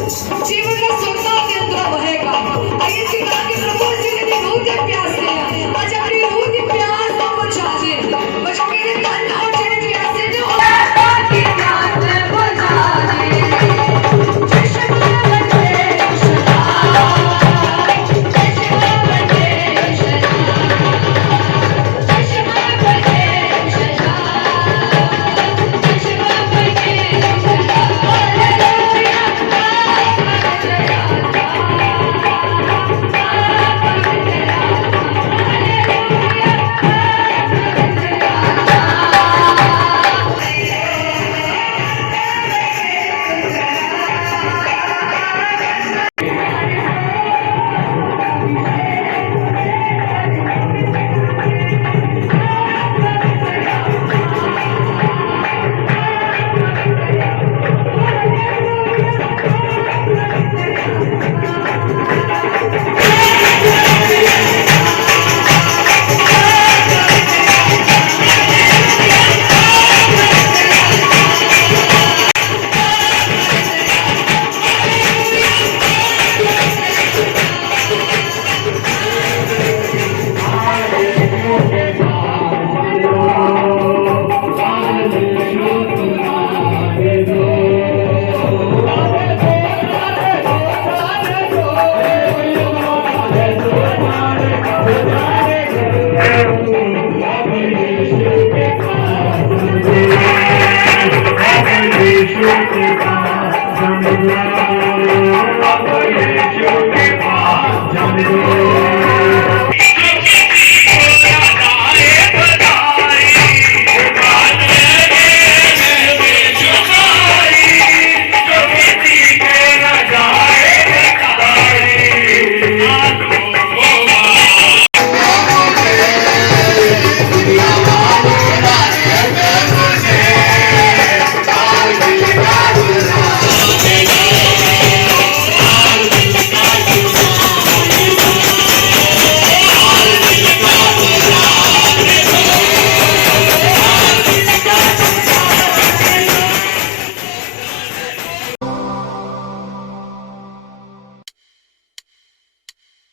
जीवन का सोता के अंदर बहेगा। आइए चिल्ला के प्रभु जी मेरी रूह के प्यासे हैं, आज अपनी रूह की प्यास को बुझा दे, बचा मेरे तन और जड़ प्यासे जो की प्यास बुझा दे। जश्न बजे शराब, जश्न बजे शराब, जश्न बजे शराब, जश्न बजे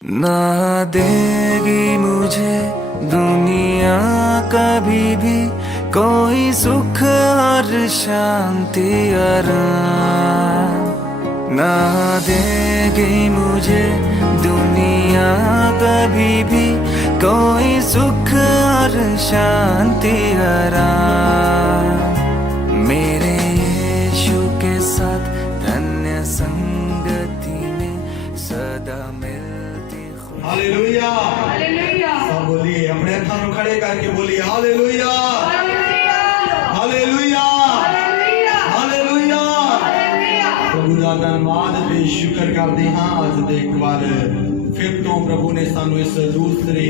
ना देगी मुझे दुनिया कभी भी कोई सुख और शांति आराम, ना देगी मुझे दुनिया कभी भी कोई सुख और शांति आराम। मेरे यीशु के साथ धन्य संगति में सदा मिलती खुशी। हालेलुया हालेलुया सब बोलिए, अपने हाथों खड़े करके बोलिए हालेलुया हालेलुया हालेलुया। प्रभु ਦਾ ਧੰਨਵਾਦ ਤੇ ਸ਼ੁਕਰ ਕਰਦੇ ਹਾਂ। ਅੱਜ ਦੇ ਇੱਕ ਵਾਰ ਫਿਰ ਤੋਂ ਪ੍ਰਭੂ ਨੇ ਸਾਨੂੰ ਇਸ ਦੂਸਰੇ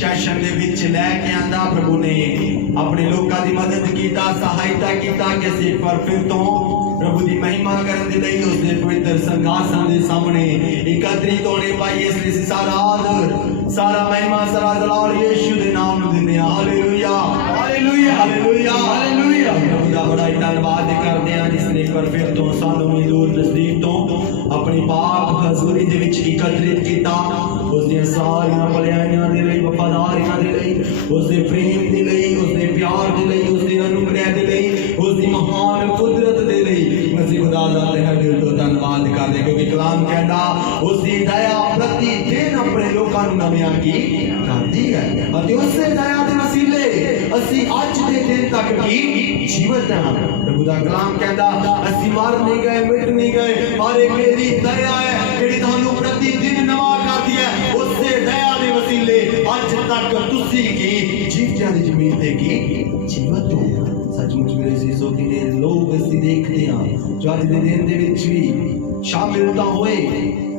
ਸੈਸ਼ਨ ਦੇ ਵਿੱਚ ਲੈ ਕੇ ਆਂਦਾ। ਪ੍ਰਭੂ ਨੇ ਆਪਣੇ ਲੋਕਾਂ ਦੀ ਮਦਦ ਕੀਤਾ, ਸਹਾਇਤਾ ਕੀਤਾ ਕਿ ਅਸੀਂ ਇੱਕ ਵਾਰ ਫਿਰ ਤੋਂ प्रभु की महिमा करने के लिए उसके पवित्र संघासन के सामने एकत्रित होने पाई। इसलिए सारा आदर सारा महिमा सारा दलाल यीशु के नाम में देते हैं। हालेलुया हालेलुया हालेलुया हालेलुया। प्रभु का बड़ा धन्यवाद करते हैं जिसने एक बार फिर तो सानू दूर नजदीक तो अपनी पाक हजूरी दे विच एकत्रित किया। उसके सारियां भलाइयां दे लई, वफादारियां दे लई, उसके प्रेम दे लई, उसके प्यार दे लई, उसके अनुग्रह दे लई, उसकी महान कुदरत दे लई मसीह खुदा दा दिल तो धन्यवाद करदे क्योंकि कलाम कहता उसकी दया प्रति दिन अपने लोकां नूं नवियां की करदी है अते उससे दया दे वसीले असी अज दे दिन तक की जीवित हां। प्रभु दा कलाम कहता असी मर नहीं गए मिट नहीं गए पर एक मेरी दया है जेड़ी तुहानूं प्रति दिन नवा करदी है। उससे दया दे वसीले अज तक तुसी की जीवत्यां दी जमीन ते की जीवित हो। सचमुच मेरे अजीजों की लोग असी देखते हैं जो अज के दिन भी शामिल तो होए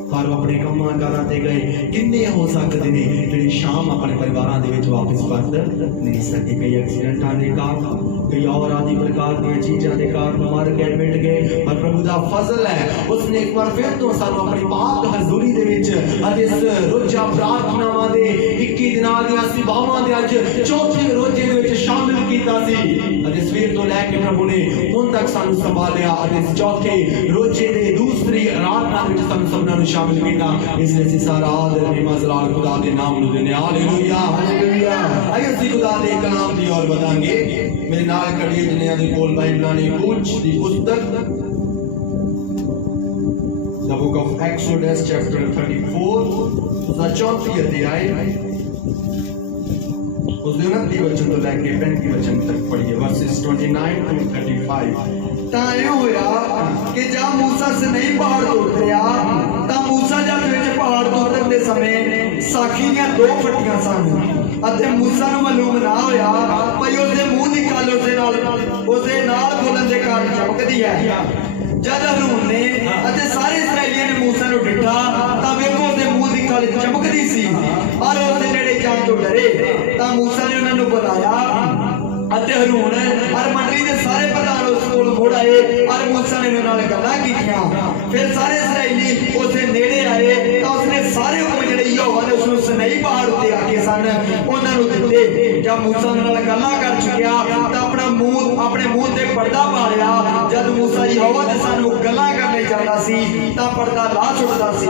पर अपने कामां कारां ते गए किन्ने हो सकते हैं जिहड़े शाम अपने परिवारां दे विच वापस परत नहीं सके। कई एक्सीडेंटां दे कारण कई और आदि प्रकार दी चीज़ां दे कारण मर गए मिट गए पर प्रभु दा फजल है उसने एक बार फिर तो सानू अपनी पाक हजूरी दे विच अज इस रोजा प्रार्थनावां दे 21 दिनां दी सेवावां दे अज चौथे रोजे दे विच शामिल कीता सी। अज सवेर तो लैके प्रभु ने हुण तक सानू संभालिया। अज इस चौथे रोजे दे दूसरी ਉਹਨਾਂ ਨੂੰ ਸ਼ਾਮਿਲ ਕੀਤਾ। ਇਸ ਲਈ ਅਸੀਂ ਸਾਰਾ ਆਦਰ ਨਿਮਾ ਜ਼ਲਾਲ ਖੁਦਾ ਦੇ ਨਾਮ ਨੂੰ ਦਿੰਦੇ ਹਾਂ। Hallelujah hallelujah. ਆइए ਅਸੀਂ ਖੁਦਾ ਦੇ ਕਲਾਮ ਦੀ ਔਰ ਵਧਾਂਗੇ। ਮੇਰੇ ਨਾਲ ਖੜੀਏ ਜਿਨ੍ਹਾਂ ਦੇ ਕੋਲ ਬਾਈਬਲਾਂ ਨੇ ਕੁਝ ਦੀ ਪੁਸਤਕ The book of Exodus chapter 34 उसका 34 अध्याय उसके 29 वचन तो लेके 35 वचन तक पढ़िए। Versus 29 to 35। ਤਾਂ ਇਹ ਹੋਇਆ ਕਿ ਜਦ ਮੂਸਾ ਸਨਈ ਪਹਾੜ ਤੋਂ ਉਤਰਿਆ ਤਾਂ ਮੂਸਾ ਜਦ ਵਿੱਚ ਪਹਾੜ ਤੋਂ ਉਤਰਨ ਦੇ ਸਮੇਂ ਸਾਖੀ ਦੀਆਂ ਦੋ ਫੱਟੀਆਂ ਸਨ ਅਤੇ ਮੂਸਾ ਨੂੰ ਮਾਲੂਮ ਨਾ ਹੋਇਆ ਭਈ ਉਹਦੇ ਮੂੰਹ ਦੀ ਗੱਲ ਉਸਦੇ ਨਾਲ ਬੋਲਣ ਦੇ ਕਾਰਨ ਚਮਕਦੀ ਹੈ। ਜਦ ਹਰੂਨ ਨੇ ਅਤੇ ਸਾਰੇ ਇਸਰਾਏਲੀਆਂ ਨੇ ਮੂਸਾ ਨੂੰ ਡਿੱਠਾ ਤਾਂ ਵੇਖੋ ਉਹਦੇ ਮੂੰਹ ਦੀ ਗੱਲ ਚਮਕਦੀ ਸੀ ਔਰ ਉਹਦੇ ਨੇੜੇ ਜਾਣ ਤੋਂ ਡਰੇ। ਤਾਂ ਮੂਸਾ ਨੇ ਉਹਨਾਂ ਨੂੰ ਬੁਲਾਇਆ ਅਤੇ ਹਰੂਨ ਔਰ ਮੰਡਲੀ ਦੇ ਸਾਰੇ ਪ੍ਰਧਾਨ ਉਸ ਕੋਲ ਮੁੜ ਆਏ ਔਰ ਮੂਸਾ ਨੇ ਉਹਨਾਂ ਨਾਲ ਗੱਲਾਂ ਕੀਤੀਆਂ। ਫਿਰ ਸਾਰੇ ਇਸਰਾਏਲੀ ਉਸਦੇ ਨੇੜੇ ਆਏ ਤਾਂ ਉਸਨੇ ਸਾਰੇ ਹੁਕਮ ਜਿਹੜੇ ਯਹੋਵਾ ਨੇ ਉਸ ਨੂੰ ਸਨਈ ਪਹਾੜ ਉੱਤੇ ਆਕੇ ਸਨ ਉਹਨਾਂ ਨੂੰ ਦਿੱਤੇ। ਜਦ ਮੂਸਾ ਉਹਨਾਂ ਨਾਲ ਗੱਲਾਂ ਕਰ ਚੁੱਕਿਆ ਤਾਂ ਆਪਣੇ ਮੂੰਹ ਤੇ ਪਰਦਾ ਪਾ ਲਿਆ। ਜਦ ਮੂਸਾ ਯਹੋਵਾ ਦੇ ਸਾਨੂੰ ਗੱਲਾਂ ਕਰਨੇ ਜਾਂਦਾ ਸੀ ਤਾਂ ਪਰਦਾ ਲਾ ਛੁੱਟਦਾ ਸੀ।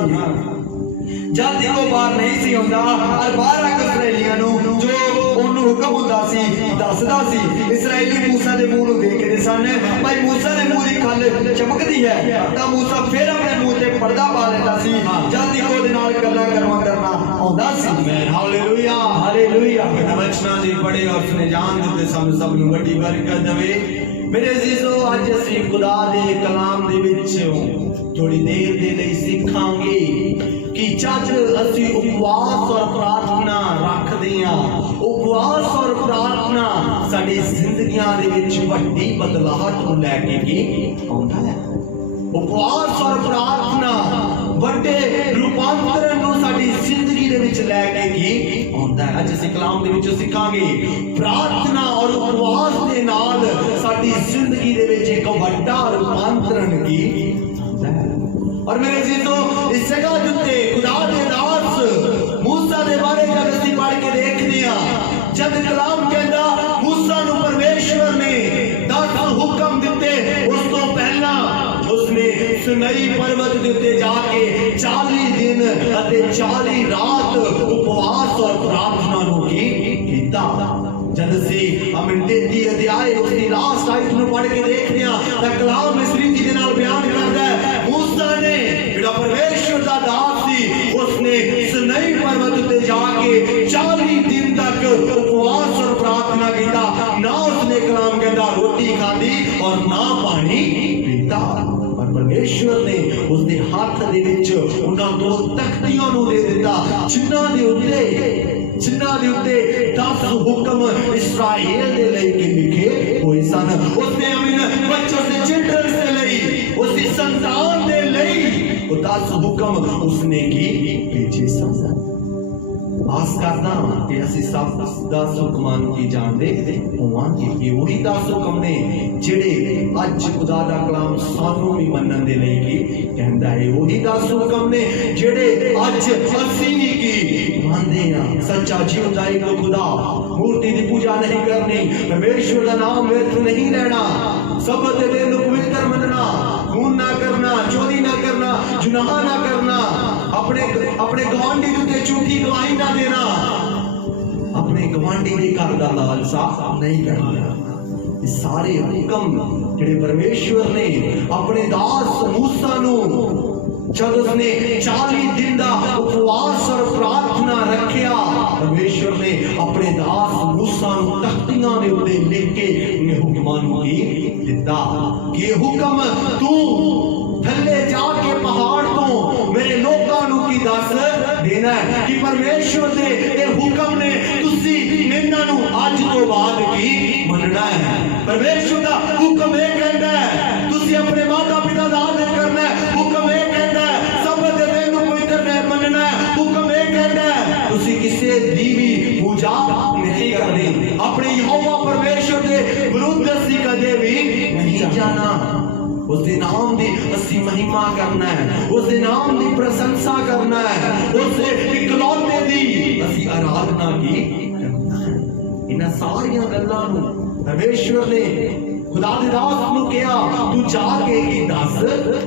ਜਦ ਤੱਕ ਉਹ ਬਾਹਰ ਨਹੀਂ ਸੀ ਆਉਂਦਾ ਔਰ ਬਾਹਰ ਆ ਕੇ ਇਸਰਾਏਲੀਆਂ ਨੂੰ ਜੋ ਉਹਨੂੰ ਹੁਕਮ ਹੁੰਦਾ ਸੀ ਦੱਸਦਾ ਸੀ। ਇਸਰਾਏਲੀ ਮੂਸਾ ਦੇ ਮੂੰਹ ਨੂੰ ਵੇਖਦੇ ਸਨ ਭਾਈ ਮੂਸਾ ਦੇ ਮੂੰਹ ਦੀ ਖੱਲ ਚਮਕਦੀ ਹੈ ਤਾਂ ਮੂਸਾ ਫਿਰ ਆਪਣੇ ਮੂੰਹ ਤੇ ਪਰਦਾ ਪਾ ਲੈਂਦਾ ਸੀ। ਜਦ ਤੱਕ ਉਹਦੇ ਨਾਲ ਗੱਲਾਂ ਕਰਨਾ ਆਉਂਦਾ ਸੀ। ਆਮੀਨ ਹਾਲੇਲੂਇਆ ਹਾਲੇਲੂਇਆ। ਵਚਨਾਂ ਦੀ ਪੜ੍ਹੇ ਔਰ ਸੁਨੇ ਜਾਣ ਦਿੱਤੇ ਸਾਨੂੰ ਸਭ ਨੂੰ ਵੱਡੀ ਬਰਕਤ ਦੇਵੇ। ਮੇਰੇ ਅਜ਼ੀਜ਼ੋ ਅੱਜ ਅਸੀਂ ਖੁਦਾ ਦੇ ਕਲਾਮ ਦੇ ਵਿੱਚ ਥੋੜੀ ਦੇਰ ਦੇ ਲਈ ਸਿੱਖਾਂਗੇ कि जब असी उपवास और प्रार्थना रखते हैं उपवास और प्रार्थना साडी जिंदगियां दे विच वड्डी बदलाहट नूं लैके की आउंदा है। उपवास और प्रार्थना वड्डे रूपांतरण नूं साडी जिंदगी दे विच लैके की आउंदा है। अज असी कलाम दे विच सिखांगे प्रार्थना और उपवास दे नाल साडी जिंदगी दे विच एक वड्डा रूपांतरण की आउंदा है। और मेरे जीजों इस जगह जुते खुदा दे दास मूसा दे बारे जब असी पढ़ के देखते हैं जब कलाम कहता मूसा नूं परमेश्वर ने 10 हुक्म दिते उस तो पहला उसने सुनई पर्वत दे उत्ते जाके 40 दिन अते 40 रात उपवास और प्रार्थना नूं कीता। जब असी हम 33 अध्याय उसकी लास्ट आयत नूं पढ़ के देखते हैं तां कलाम इस रीति दे नाल बयान करदा है मूसा ने जेड़ा परमेश्वर दा दास सी उसने सुनई पर्वत उत्ते जाके 40 दिन तक उपवास और प्रार्थना कीता। ना उसने कलाम कहंदा रोटी खाधी और ना पानी पीता। पर परमेश्वर ने उसके हाथ दे विच उन्हां दो तख्तियां नूं दे दिता जिन्हां दे उत्ते 10 हुक्म इस्राएल दे लई के लिखे होए सन। उसने अपने बच्चों से चिल्ड्रन से लई उसकी संतान दे लई वो 10 हुक्म उसने की भेजे सन। आस करदा कि असी सब 10 हुक्मां की जानदे होवांगे कि वही 10 हुक्म ने जेड़े अज खुदा दा कलाम सानू भी मनन दे लई की कहंदा है। वही 10 हुक्म ने जेड़े अज असी भी की मानदे हां। सच्चा जीवदा एक खुदा, मूर्ति दी पूजा नहीं करनी, परमेश्वर दा नाम व्यर्थ नहीं लेना, सबत दे दिन पवित्र मनना, खून ना करना, चोरी ना करना, जुनाह ना करना, अपने गवांडी दे झूठी गवाही ना देना, अपने गवांडी दे घर दा लालसा नहीं करना। ये सारे हुक्म जेड़े परमेश्वर ने अपने दास मूसा नूं जब उसने 40 दिन का उपवास और प्रार्थना रखिया परमेश्वर ने अपने दास मूसा नूं तख्तियां दे उत्ते लिख के इन्हें हुक्मां नूं दिता कि हुक्म तू थल्ले जाके पहाड़ तो मेरे लोकां नूं की दस देना है कि परमेश्वर दे ये हुक्म ने तुसी इन्हां नूं अज तो बाद की मनना है। परमेश्वर दा हुक्म ये कहंदा है तुसी अपने माता पिता दा आदर करना है। हुक्म ये कहंदा है सबत दे दिन नूं पवित्र मनना है। हुक्म ये कहंदा है तुसी किसी दी भी पूजा नहीं करनी। अपने यहोवा परमेश्वर दे विरुद्ध असी कदे भी नहीं जाना। उसके नाम की असी महिमा करना है, उसके नाम की प्रशंसा करना है, उसके इकलौते दी असी आराधना की करना है। इन सारियां गल्लां नूं परमेश्वर ने खुदा दे दास नूं कहा तू जाके की दस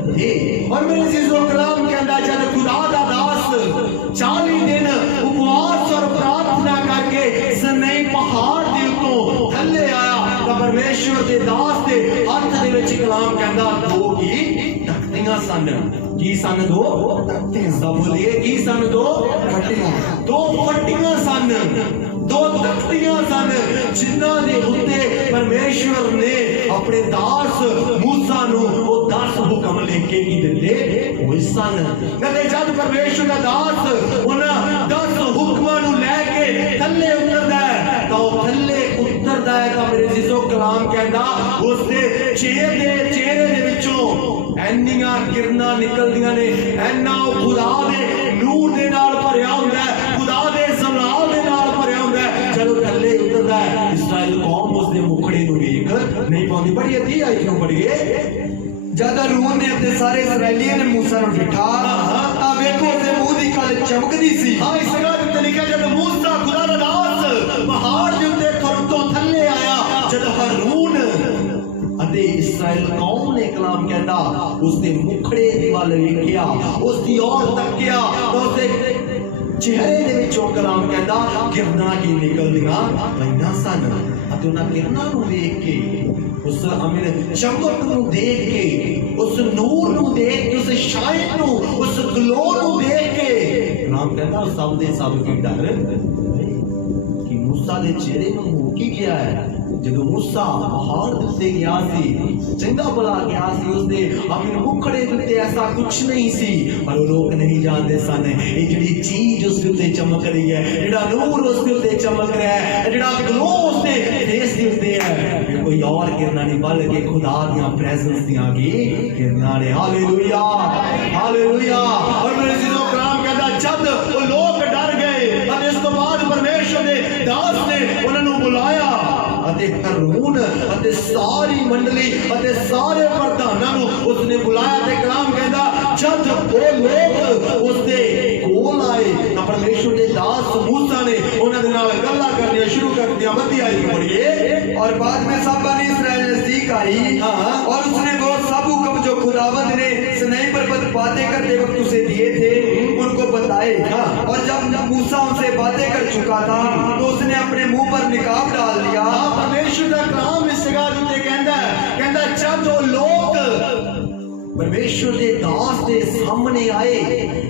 दे। और मेरे अजीजों कलाम कहंदा जब खुदा दा दास 40 दिन उपवास और प्रार्थना करके सनई पहाड़ दे उत्तों थल्ले आया तो परमेश्वर दे दास दे हत्थ दे विच कलाम कहंदा दो की तख्तियां सन की सन दो तख्तियां। सब बोलिए की सन दो फटियां। दो फटियां सन दो तख्तियां सन जिन्हां दे उत्ते परमेश्वर ने अपने दास मूसा नु वो 10 हुक्म लेके की दिते होए सन कदे जब परमेश्वर दा दास उन्हां 10 हुक्मां नु लेके थल्ले उतरदा है तो थल्ले उतरदा है तो मेरे जिसो कलाम कहंदा उसदे चेहरे दे विचों ਐਨੀਆਂ ਕਿਰਨਾਂ ਨਿਕਲਦੀਆਂ ਨੇ ਐਨਾ ਖੁਦਾ ਦੇ ਨੂਰ ਦੇ ਨਾਲ ਭਰਿਆ ਹੁੰਦਾ ਹੈ ਖੁਦਾ ਦੇ ਜਲਾਲ ਦੇ ਨਾਲ ਭਰਿਆ ਹੁੰਦਾ ਹੈ ਜਦੋਂ ਥੱਲੇ ਉਤਰਦਾ ਹੈ ਇਸਰਾਇਲ ਕੌਮ ਉਸ ਦੇ ਮੁਖੜੇ ਨੂੰ ਵੇਖ ਨਹੀਂ ਪਾਉਂਦੀ ਬੜੀ ਅਤੀ ਆਈ ਕਿਉਂ ਪੜੀਏ जद अरून ने अपने सारे इसराइलियों ने मूसा नु डिठा तां वेखो उसदे मुंह दी खल चमकदी सी। ਹਾਂ ਇਸ ਗੱਲ ਤੇ ਲਿਖਿਆ ਜਦ ਮੂਸਾ ਖੁਦਾ ਦਾ ਦਾਸ ਪਹਾੜ ਦੇ ਉੱਤੇ ਤੁਰ ਤੋਂ ਥੱਲੇ ਆਇਆ ਜਦ ਹਰੂਨ ਅਤੇ ਇਸਰਾਇਲ ਕੌਮ ਨੇ ਕਲਾਮ ਕਹਿੰਦਾ ਉਸਦੇ ਮੁਖੜੇ ਦੀ ਵੱਲ ਵੇਖਿਆ ਉਸ ਦੀ ਔਰ ਤੱਕਿਆ ਤਾਂ ਉਸਦੇ ਚਿਹਰੇ ਦੇ ਵਿੱਚੋਂ ਕਲਾਮ ਕਹਿੰਦਾ ਕਿਰਨਾਂ ਕੀ ਨਿਕਲਦੀਆਂ ਪਈਆਂ ਸਨ ਅਤੇ ਉਹਨਾਂ ਕਿਰਨਾਂ ਨੂੰ ਵੇਖ ਕੇ ਉਸ ਅਮੀਰ ਚਮਕ ਨੂੰ ਦੇਖ ਕੇ ਉਸ ਨੂਰ ਨੂੰ ਦੇਖ ਕੇ ਉਸ ਸ਼ਾਇਨ ਨੂੰ ਉਸ ਗਲੋ ਨੂੰ ਦੇਖ ਕੇ ਕਲਾਮ ਕਹਿੰਦਾ ਸਭ ਦੇ ਸਭ ਕੀ ਡਰ ਕਿ मूसा ਦੇ ਚਿਹਰੇ ਨੂੰ ਹੋ ਕੀ ਗਿਆ ਹੈ ਜਦੋਂ मूसा ਪਹਾੜ ਦੇ ਉੱਤੇ ਗਿਆ ਸੀ ਚੰਗਾ ਭਲਾ ਗਿਆ ਸੀ ਉਸਦੇ ਆਪਣੇ ਮੁਖੜੇ ਦੇ ਉੱਤੇ ਐਸਾ ਕੁਝ ਨਹੀਂ ਸੀ ਪਰ ਉਹ ਲੋਕ ਨਹੀਂ ਜਾਣਦੇ ਸਨ ਇਹ ਜਿਹੜੀ ਚੀਜ਼ ਉਸ ਦੇ ਉੱਤੇ ਚਮਕ ਰਹੀ ਹੈ ਜਿਹੜਾ ਨੂਰ ਉਸ ਦੇ ਉੱਤੇ ਚਮਕ ਰਿਹਾ ਹੈ ਜਿਹੜਾ ਗਲੋ ਉਸ ਦੇ ਫੇਸ ਦੇ ਉੱਤੇ ਹੈ ਇਹ ਕੋਈ और किरणा नहीं बल्कि खुदा दियां प्रेजेंस दियां की किरणा ने हालेलुया हालेलुया और मेरे अजीजों कलाम कहता जब वो लोग डर गए और इस तो बाद परमेश्वर ने दास ने उन्होंने बुलाया ਅਤੇ ਹਰੂਨ ਅਤੇ ਸਾਰੀ ਮੰਡਲੀ ਅਤੇ ਸਾਰੇ ਪ੍ਰਧਾਨਾਂ ਨੂੰ ਉਸਨੇ ਬੁਲਾਇਆ ਤੇ ਕਲਾਮ ਕਹਿੰਦਾ ਜਦ ਉਹ ਲੋਕ ਉਸਦੇ ਕੋਲ ਆਏ ਤਾਂ ਪਰਮੇਸ਼ਵਰ ਦੇ ਦਾਸ ਮੂਸਾ ਨੇ ਉਹਨਾਂ ਦੇ ਨਾਲ ਗੱਲਾਂ ਕਰਨੀਆਂ ਸ਼ੁਰੂ ਕਰ ਦਿੱਤੀਆਂ ਵਧੀਆ ਜੀ ਪੜੀਏ और बाद में सब बनी इसराइल नजदीक आई और उसने वो सब हुक्म जो खुदावंद ने सिनाई पर्वत बातें करते वक्त उसे दिए थे उनको बताए और जब मूसा उनसे बातें कर चुका था तो उसने अपने मुंह पर निकाब डाल दिया। परमेश्वर का कलाम इस जगह उत्ते कहंदा जब वो लोग परमेश्वर दे दास दे सामने आए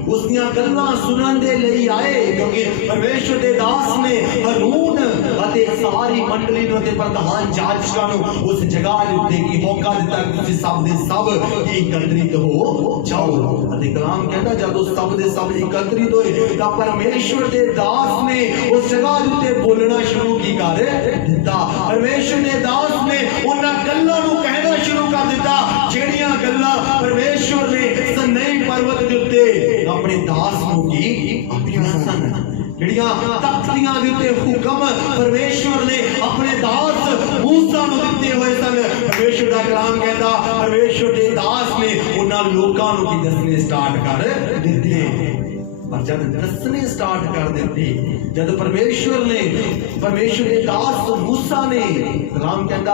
उसदियां गल्लां सुनन दे लई आए क्योंकि परमेश्वर दे दास ने हरून ਅਤੇ ਸਾਰੀ ਮੰਡਲੀ ਨੂੰ ਤੇ ਪ੍ਰਧਾਨ ਜਾਜਕਾਂ ਨੂੰ ਉਸ ਜਗ੍ਹਾ ਦੇ ਉੱਤੇ ਕੀ ਮੌਕਾ ਦਿੱਤਾ ਕਿ ਤੁਸੀਂ ਸਭ ਦੇ ਸਭ ਇਕੱਤਰਿਤ ਹੋ ਜਾਓ ਅਤੇ ਕਲਾਮ ਕਹਿੰਦਾ ਜਦੋਂ ਸਭ ਦੇ ਸਭ ਇਕੱਤਰਿਤ ਹੋਏ ਤਾਂ ਪਰਮੇਸ਼ਵਰ ਦੇ ਦਾਸ ਨੇ ਉਸ ਜਗ੍ਹਾ ਦੇ ਉੱਤੇ ਬੋਲਣਾ ਸ਼ੁਰੂ ਕੀ ਕਰ ਦਿੱਤਾ ਪਰਮੇਸ਼ਵਰ ਦੇ ਦਾਸ ਨੇ ਉਹਨਾਂ ਗੱਲਾਂ ਨੂੰ ਕਹਿਣਾ ਸ਼ੁਰੂ ਕਰ ਦਿੱਤਾ ਜਿਹੜੀਆਂ ਗੱਲਾਂ ਪਰਮੇਸ਼ਵਰ ਨੇ ਸਨਈ ਪਰਵਤ ਦੇ ਉੱਤੇ ਆਪਣੇ ਦਾਸ ਨੂੰ ਕੀ ਆਪਣੀਆਂ ਸਨ ਜਿਹੜੀਆਂ ਤਖਤੀਆਂ ਦੇ ਉੱਤੇ ਹੁਕਮ ਪਰਮੇਸ਼ਵਰ ਨੇ ਆਪਣੇ ਦਾਸ ਮੂਸਾ ਨੂੰ ਦਿੱਤੇ ਹੋਏ ਸਨ ਪਰਮੇਸ਼ਵਰ ਦਾ ਕਲਾਮ ਕਹਿੰਦਾ ਪਰਮੇਸ਼ਵਰ ਦੇ ਦਾਸ ਨੇ ਉਹਨਾਂ ਲੋਕਾਂ ਨੂੰ ਕੀ ਦੱਸਣੇ ਸਟਾਰਟ ਕਰ ਦਿੱਤੇ ਪਰ ਜਦ ਦੱਸਣੇ ਸਟਾਰਟ ਕਰ ਦਿੱਤੇ ਜਦ ਪਰਮੇਸ਼ਵਰ ਦੇ ਦਾਸ ਮੂਸਾ ਨੇ ਕਲਾਮ ਕਹਿੰਦਾ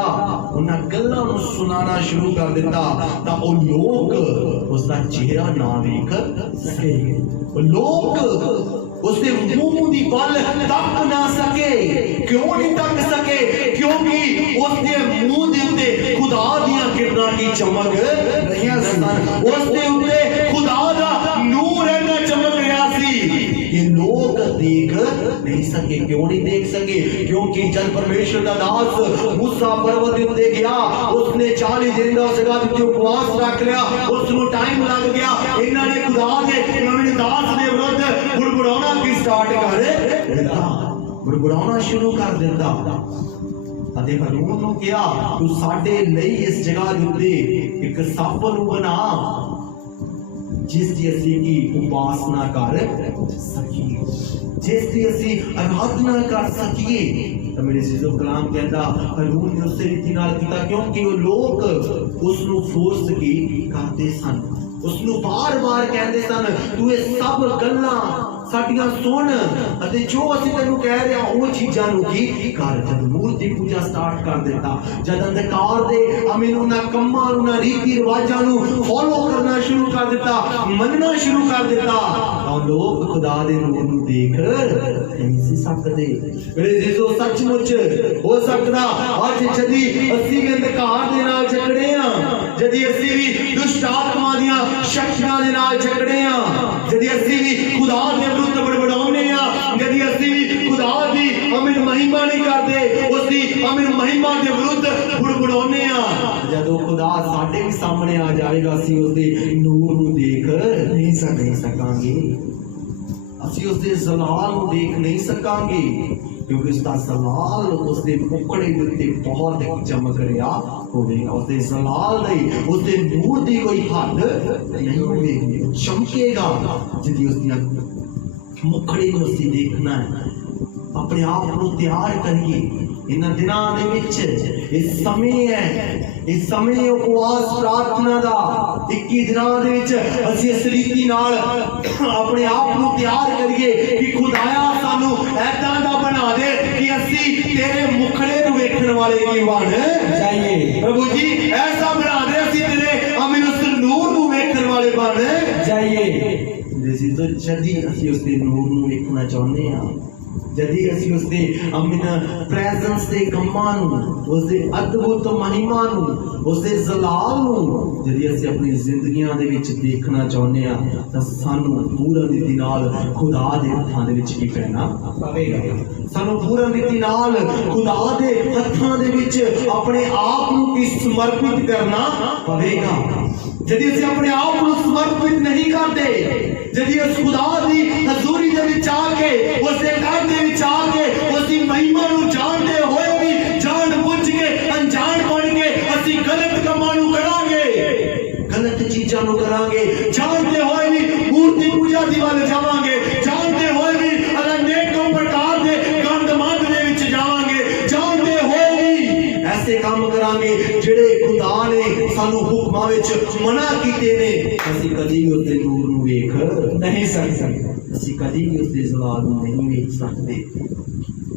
ਉਹਨਾਂ ਗੱਲਾਂ ਨੂੰ ਸੁਣਾਉਣਾ ਸ਼ੁਰੂ ਕਰ ਦਿੱਤਾ ਤਾਂ ਉਹ ਲੋਕ ਉਸ ਦਾ ਚਿਹਰਾ ਨਾ ਵੇਖ ਸਕੇ ਉਹ ਲੋਕ उसके मुंह दी बल तक ना सके क्यों नहीं तक सके क्योंकि उसके मुंह दे उत्ते खुदा दियां किरणां की चमक रहियां सन उसके उत्ते खुदा दा नूर इन्ना चमक रहा सी कि लोग देख नहीं सके क्यों नहीं देख सके क्योंकि जब परमेश्वर दा दास मूसा पर्वत दे उत्ते गया उसने 40 दिन दा जगह ते उपवास रख लिया उसनु टाइम लग गया इन्हां ने खुदा दे नवे दास दे विरुद्ध बुड़बुड़ाना की स्टार्ट कर दिता बुड़बुड़ाना शुरू कर दिता ਅਤੇ ਹਰੂਨ ਨੂੰ ਕਿਹਾ ਤੂੰ ਸਾਡੇ ਲਈ ਇਸ ਜਗ੍ਹਾ ਦੇ ਉੱਤੇ ਇੱਕ ਸੱਪ ਨੂੰ ਬਣਾ ਜਿਸ ਦੀ ਅਸੀਂ ਕੀ ਉਪਾਸਨਾ ਕਰ ਸਕੀਏ ਜਿਸ ਦੀ ਅਸੀਂ ਆਰਾਧਨਾ ਕਰ ਸਕੀਏ ਤਾਂ ਮੇਰੇ ਸਿੱਧੋ ਕਲਾਮ ਕਹਿੰਦਾ ਹਰੂਨ ਨੇ ਉਸੇ ਰੀਤੀ ਨਾਲ ਕੀਤਾ ਕਿਉਂਕਿ ਉਹ ਲੋਕ ਉਸ ਨੂੰ ਫੋਰਸ ਕੀ ਕਰਦੇ ਸਨ ਉਸ ਨੂੰ ਬਾਰ-ਬਾਰ ਕਹਿੰਦੇ ਸਨ ਤੂੰ ਇਹ ਸਭ ਗੱਲਾਂ ਸਾਡੀਆਂ ਸੁਣ ਅਤੇ ਜੋ ਅਸੀਂ ਤੈਨੂੰ ਕਹਿ ਰਹੇ ਹਾਂ ਉਹ ਚੀਜ਼ਾਂ ਨੂੰ ਕੀ ਕਰ। ਜਦ ਮੂਰਤੀ ਪੂਜਾ ਸਟਾਰਟ ਕਰ ਦਿੱਤਾ, ਜਦ ਅੰਧਕਾਰ ਦੇ ਅਮੀਨ ਉਹਨਾਂ ਕੰਮਾਂ ਨੂੰ, ਉਹਨਾਂ ਰੀਤੀ ਰਿਵਾਜਾਂ ਨੂੰ ਫੋਲੋ ਕਰਨਾ ਸ਼ੁਰੂ ਕਰ ਦਿੱਤਾ, ਮੰਨਣਾ ਸ਼ੁਰੂ ਕਰ ਦਿੱਤਾ, ਤਾਂ ਲੋਕ ਖੁਦਾ ਦੇ ਨੂਰ ਨੂੰ ਦੇਖ ਨਹੀਂ ਸੀ ਸਕਦੇ। ਮੇਰੇ ਜੀਸੋ ਸੱਚਮੁੱਚ ਹੋ ਸਕਦਾ ਅੱਜ ਜਦੀ ਅਸੀਂ ਵੀ ਅੰਧਕਾਰ ਦੇ ਨਾਲ ਜਕੜੇ ਆ, ਜਦੀ ਅਸੀਂ ਵੀ ਦੁਸ਼ਟ ਆਤਮਾ ਦੀਆਂ ਸ਼ਕਤੀਆਂ ਦੇ ਨਾਲ ਜਕੜੇ ਆ, ਜਦੀ ਅਸੀਂ ਵੀ ਖੁਦਾ ਦੇ ਵਿਰੁੱਧ ਬੜਬੜਾਉਂਦੇ ਆ, ਜਦੀ ਅਸੀਂ ਵੀ ਖੁਦਾ ਦੀ ਅਮੀਨ ਮਹਿਮਾ ਨਹੀਂ ਕਰਦੇ, ਉਸ ਦੀ ਅਮੀਨ ਮਹਿਮਾ ਦੇ ਵਿਰੁੱਧ ਬੜਬੜਾਉਂਦੇ ਆ। ਜਦੋਂ ਖੁਦਾ ਸਾਡੇ ਵੀ ਸਾਹਮਣੇ ਆ ਜਾਏਗਾ ਅਸੀਂ ਉਸ ਦੇ ਨੂਰ ਨੂੰ ਦੇਖ ਨਹੀਂ ਸਕਾਂਗੇ, ਅਸੀਂ ਉਸ ਦੇ ਜ਼ਲਾਲ ਨੂੰ ਦੇਖ ਨਹੀਂ ਸਕਾਂਗੇ, ਕਿਉਂਕਿ ਉਸ ਦਾ ਜ਼ਲਾਲ ਉਸ ਦੇ ਮੁਖੜੇ ਦੇ ਉੱਤੇ ਬਹੁਤ ਚਮਕ ਰਿਹਾ ਹੋਵੇਗਾ। ਉਸ ਦੇ ਜ਼ਲਾਲ ਦੀ, ਉਸ ਦੇ ਨੂਰ ਦੀ ਕੋਈ ਹੱਦ ਨਹੀਂ ਹੋਵੇਗੀ, ਚਮਕੇਗਾ। ਜਿਹਦੀ ਉਸ ਦੀਆਂ ਮੁਖੜੇ ਨੂੰ ਅਸੀਂ ਦੇਖਣਾ ਹੈ, ਆਪਣੇ ਆਪ ਨੂੰ ਤਿਆਰ ਕਰੀਏ। ਇਹਨਾਂ ਦਿਨਾਂ ਦੇ ਵਿੱਚ ਇਹ ਸਮੇਂ ਹੈ, ਇਸ ਸਮੇਂ ਉਪਵਾਸ ਪ੍ਰਾਰਥਨਾ ਦਾ 21 ਦਿਨਾਂ ਦੇ ਵਿੱਚ ਅਸੀਂ ਇਸ ਰੀਤੀ ਨਾਲ ਆਪਣੇ ਆਪ ਨੂੰ ਤਿਆਰ ਕਰੀਏ ਕਿ ਖੁਦਾਇਆ ਸਾਨੂੰ ਐਦਾਂ ਦਾ ਬਣਾ ਦੇ ਕਿ ਅਸੀਂ ਤੇਰੇ ਮੁਖੜੇ ਨੂੰ ਵੇਖਣ ਵਾਲੇ ਕੀ ਬਣ ਜਾਈਏ। ਪ੍ਰਭੂ ਜੀ ਐਸਾ ਬਣਾ ਦੇ ਅਸੀਂ ਤੇਰੇ ਅਮੀਨ ਉਸ ਨੂਰ ਨੂੰ ਵੇਖਣ ਵਾਲੇ ਬਣ ਜਾਈਏ। ਜਦੀ ਅਸੀਂ ਉਸ ਦੇ ਨੂਰ ਨੂੰ ਵੇਖਣਾ ਚਾਹੁੰਦੇ ਹਾਂ, ਜਦੀ ਅਸੀਂ ਉਸ ਦੇ ਅਮੀਨ ਪ੍ਰੈਜ਼ੈਂਸ ਦੇ ਕੰਮਾਂ ਨੂੰ, ਉਸ ਦੇ ਅਦਭੁਤ ਮਹਿਮਾ ਨੂੰ, ਉਸ ਦੇ ਜ਼ਲਾਲ ਨੂੰ ਜਦੀ ਅਸੀਂ ਆਪਣੀ ਜ਼ਿੰਦਗੀਆਂ ਦੇ ਵਿੱਚ ਦੇਖਣਾ ਚਾਹੁੰਦੇ ਹਾਂ, ਤਾਂ ਸਾਨੂੰ ਪੂਰਨ ਰੀਤੀ ਨਾਲ ਖੁਦਾ ਦੇ ਹੱਥਾਂ ਦੇ ਵਿੱਚ ਕੀ ਕਰਨਾ ਪਵੇਗਾ। ਸਾਨੂੰ ਪੂਰਨ ਰੀਤੀ ਨਾਲ ਖੁਦਾ ਦੇ ਹੱਥਾਂ ਦੇ ਵਿੱਚ ਆਪਣੇ ਆਪ ਨੂੰ ਕੀ ਸਮਰਪਿਤ ਕਰਨਾ ਪਵੇਗਾ। ਜਦੀ ਅਸੀਂ ਆਪਣੇ ਆਪ ਨੂੰ ਸਮਰਪਿਤ ਨਹੀਂ ਕਰਦੇ, ਜਦੀ ਉਸ ਖੁਦਾ ਦੀ ਹਜ਼ੂਰੀ ਦੇ ਵਿੱਚ ਆ ਕੇ, ਉਸ ਦੇ ਘਰ ਦੇ ਵਿੱਚ ਆ ਕੇ, ਉਸ ਦੀ ਮਹਿਮਾ ਨੂੰ ਜਾਣਦੇ ਹੋਏ ਵੀ ਜਾਣ ਬੁੱਝ ਕੇ ਅਣਜਾਣ ਬਣ ਕੇ ਅਸੀਂ ਗਲਤ ਕੰਮਾਂ ਨੂੰ ਕਰਾਂਗੇ, ਗਲਤ ਚੀਜ਼ਾਂ ਨੂੰ ਕਰਾਂਗੇ, ਜਾਣਦੇ ਹੋਏ ਵੀ ਮੂਰਤੀ ਪੂਜਾ ਦੀ ਵੱਲ ਜਾਵਾਂਗੇ, ਜਾਣਦੇ ਹੋਏ ਵੀ ਅਨੇਕਾਂ ਪ੍ਰਕਾਰ ਦੇ ਗੰਦਮੰਦ ਦੇ ਵਿੱਚ ਜਾਵਾਂਗੇ, ਜਾਣਦੇ ਹੋਏ ਵੀ ਐਸੇ ਕੰਮ ਕਰਾਂਗੇ ਜਿਹੜੇ ਖੁਦਾ ਨੇ ਸਾਨੂੰ ਹੁਕਮਾਂ ਵਿੱਚ ਮਨਾ ਕੀਤੇ ਨੇ। ਅਸੀਂ ਕਦੀ ਵੀ ਉਸ ਦੇ ਨੂਰ ਨੂੰ ਵੇਖ ਨਹੀਂ ਸਕਦੇ, ਅਸੀਂ ਕਦੀ ਵੀ ਉਸ ਦੇ ਜ਼ਲਾਲ ਨੂੰ ਨਹੀਂ ਵੇਖ ਸਕਦੇ।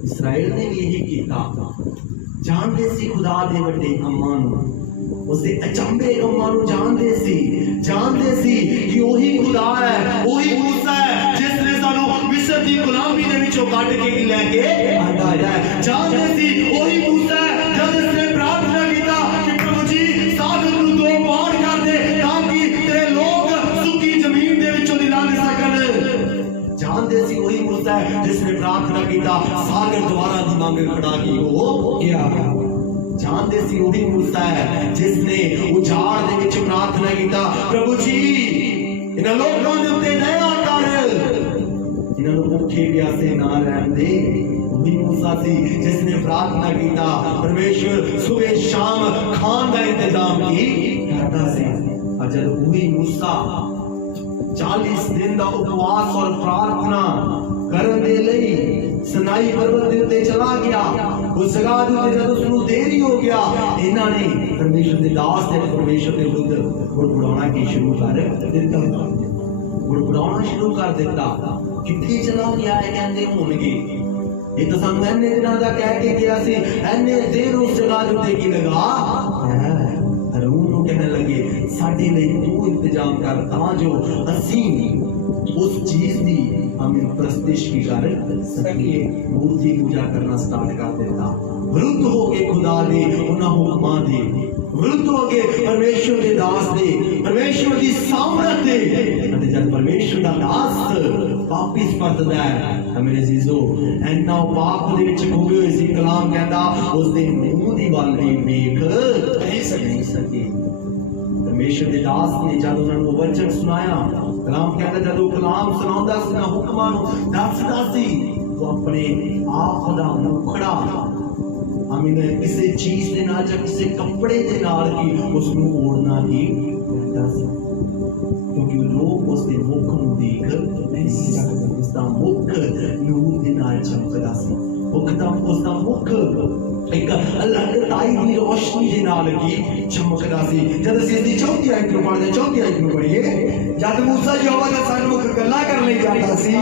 ਇਸਰਾਇਲ ਨੇ ਵੀ ਇਹ ਕੀਤਾ, ਜਾਣਦੇ ਸੀ ਖੁਦਾ ਦੇ ਵੱਡੇ ਕੰਮਾਂ ਨੂੰ, ਉਸ ਦੇ ਅਚੰਭੇ ਕੰਮਾਂ ਨੂੰ ਜਾਣਦੇ ਸੀ ਕਿ ਉਹੀ ਖੁਦਾ ਹੈ, ਉਹੀ ਮੂਸਾ ਹੈ ਜਿਸ ਨੇ ਸਾਨੂੰ ਮਿਸਰ ਦੀ ਗੁਲਾਮੀ ਦੇ ਵਿੱਚੋਂ ਕੱਢ ਕੇ ਲੈ ਕੇ ਆਂਦਾ ਹੈ। ਜਾਣਦੇ ਸੀ ਉਹੀ ਮੂਸਾ ਹੈ ਜਦ ਇਸਨੇ ਪ੍ਰਾਰਥਨਾ ਕੀਤਾ ਕਿ ਪ੍ਰਭੂ ਜੀ ਸਾਗਰ ਨੂੰ ਦੋ ਪਾਰ ਕਰ ਦੇ ਤਾਂ ਕਿ ਤੇਰੇ ਲੋਕ ਸੁੱਕੀ ਜ਼ਮੀਨ ਦੇ ਵਿੱਚੋਂ ਨਿਕਲ ਸਕਣ। ਜਾਣਦੇ ਸੀ ਉਹੀ ਮੂਸਾ ਹੈ ਜਿਸ ਨੇ ਪ੍ਰਾਰਥਨਾ ਕੀਤਾ ਸਾਗਰ ਦੁਆਰਾ ਦੀ ਮੰਗ ਖੜਾ ਕੀ ਹੋ ਗਿਆ। जानते सी वही मूसा है जिसने उजाड़ दे विच प्रार्थना कीता, प्रभु जी इन्हां लोकां दे उत्ते दया कर, इन्हां नूं भुखे प्यासे ना रहन दे। वही मूसा सी जिसने प्रार्थना कीता, परमेश्वर सुबह शाम खान दा इंतजाम की करदा सी। अजल वही मूसा 40 दिन दा उपवास और प्रार्थना करन दे लई सनाई पर्वत दे उत्ते चला गया। उस जगह दे उत्ते जद उसनूं देरी हो गया, इन्हां ने परमेश्वर दे दास ते परमेश्वर दे विरुद्ध बुड़बुड़ाना की शुरू कर दित्ता, बुड़बुड़ाना शुरू कर दित्ता। कित्थे चला गया है कहंदे होणगे, ये तो सानूं इन्ने दिनां दा कह के गया सी, इन्ने देर उस जगह दे उत्ते की लगा हरून नूं कहने लगे साडे लई तू इंतजाम कर तां जो असीं उस चीज दी हमें प्रस्तिश की कर सकिए। मूर्ति पूजा करना स्टार्ट कर देता, विरुद्ध हो के खुदा दे उन्हां हुक्मां दे, विरुद्ध हो के परमेश्वर दे दास दे, परमेश्वर दी सामर्थ दे। अते जब परमेश्वर दा दास वापिस परतदा है तां मेरे अजीजो इन्ना पाप दे विच डूबे होए सी, कलाम कहंदा उस दे मूंह दी वल भी वेख नहीं सके। परमेश्वर दे दास ने जद उन्हां नूं वचन सुनाया, कलाम कहता जदों कलाम सुनाउंदा सी ना हुक्मां नूं दसदा सी, तो अपने आप दा मुखड़ा अमीन किसी चीज दे नाल जां किसी कपड़े दे नाल ही उस नूं ओढ़ना ही कहता सी, क्योंकि लोग उस दे मुख नूं देख नहीं सकदे। उसदा मुख नूर दे नाल चमकदा सी, उसदा मुख ਇੱਕ ਅਲੱਗਤਾਈ ਦੀ ਰੋਸ਼ਨੀ ਦੇ ਨਾਲ ਕੀ ਚਮਕਦਾ ਸੀ। ਜਦ ਅਸੀਂ ਇਸਦੀ ਚੌਥੀ ਆਇਤ ਨੂੰ ਪੜ੍ਹਦੇ, ਚੌਥੀ ਆਇਤ ਨੂੰ ਪੜ੍ਹੀਏ, ਜਦ मूसा यहोवा ਦੇ ਸਨਮੁਖ ਗੱਲਾਂ ਕਰਨ ਲਈ ਜਾਂਦਾ ਸੀ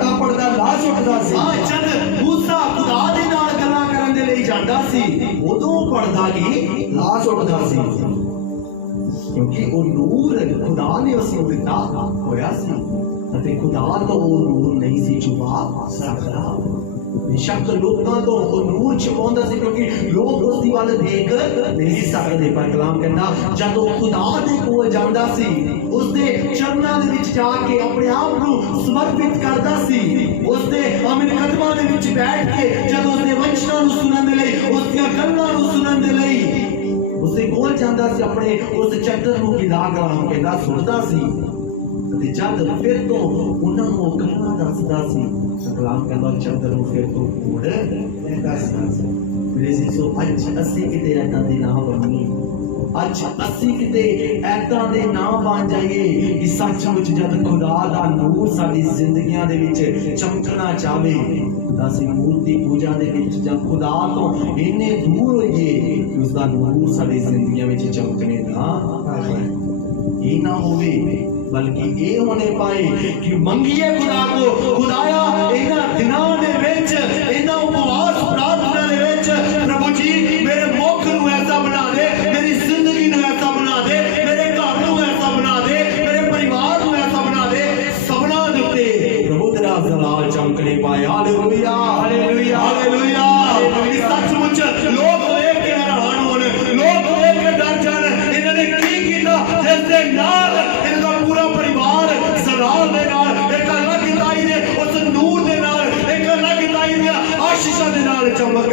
ਤਾਂ ਪਰਦਾ ਲਾਸ਼ ਉੱਠਦਾ ਸੀ। ਜਦ ਮੂਸਾ ਖੁਦਾ ਦੇ ਨਾਲ ਗੱਲਾਂ ਕਰਨ ਦੇ ਲਈ ਜਾਂਦਾ ਸੀ ਉਦੋਂ ਪਰਦਾ ਕੀ ਲਾਸ਼ ਉੱਠਦਾ ਸੀ, ਕਿਉਂਕਿ ਉਹ ਨੂਰ ਖੁਦਾ ਨੇ ਉਸ ਨੂੰ ਦਿੱਤਾ ਹੋਇਆ ਸੀ ਅਤੇ ਖੁਦਾ ਤੋਂ ਉਹ ਨੂਰ ਨਹੀਂ ਸੀ ਛੁਪਾ ਸਕਦਾ। बेशक लोगों तो वो नूर छुपाता सी क्योंकि लोग उस दी वाल देख नहीं सकते, पर कलाम कहना जब वो खुदा दे कोल जांदा सी उसदे चरनां दे विच जाके अपने आप को समर्पित करदा सी, उसदे आमीन कदमां दे विच बैठ के जब उसदे वचनां नु सुनन दे लई, उसदियां गल्लां नु सुनन दे लई उसदे कोल जांदा सी, अपने उस चद्दर नु गिला कलाम कहना सुनदा सी ते जद फिर तो उन्हां नु गल्लां दसदा सी कलाम कहना चंदर ਨੂੰ ਫਿਰ ਤੋਂ ਕੋੜ ਲੈਂਦਾ ਸੀ। ਮੇਰੇ ਸਿਸੋ ਅੱਜ ਅਸੀਂ ਕਿਤੇ ਐਦਾਂ ਦੇ ਨਾ ਬਣੀਏ, ਅੱਜ ਅਸੀਂ ਕਿਤੇ ਐਦਾਂ ਦੇ ਨਾ ਬਣ ਜਾਈਏ ਕਿ ਸੱਚਮੁੱਚ ਜਦ ਖੁਦਾ ਦਾ ਨੂਰ ਸਾਡੀ ਜ਼ਿੰਦਗੀਆਂ ਦੇ ਵਿੱਚ ਚਮਕਣਾ ਚਾਹੇ ਤਾਂ ਅਸੀਂ ਮੂਰਤੀ ਪੂਜਾ ਦੇ ਵਿੱਚ ਜਾਂ ਖੁਦਾ ਤੋਂ ਇੰਨੇ ਦੂਰ ਹੋਈਏ ਕਿ ਉਸ ਦਾ ਨੂਰ ਸਾਡੀ ਜ਼ਿੰਦਗੀਆਂ ਵਿੱਚ ਚਮਕਣੇ ਨਾ ਇਹ ਨਾ ਹੋਵੇ, बल्कि ये होने पाए कि मंगिए खुदा को, खुदाया इन्हां दिनां दे विच इन्हां उपवास प्रार्थना दे विच प्रभु जी मेरे मुख नूं ऐसा बना दे, मेरी जिंदगी नूं ऐसा बना दे, मेरे घर नूं ऐसा बना दे, मेरे परिवार नूं ऐसा बना दे, सबना दे उत्ते प्रभु तेरा जलाल चमकने पाए। हालेलुया हालेलुया हालेलुया। सचमुच लोग देख के हैरान होण, लोग देख के डर जाण इन्हां ने की कीता, जिस दे नाल पूरा परिवार सलाल दे नाल एक अलग ताई दे उस नूर दे नाल एक अलग ताई दे आशीषां दे नाल चमक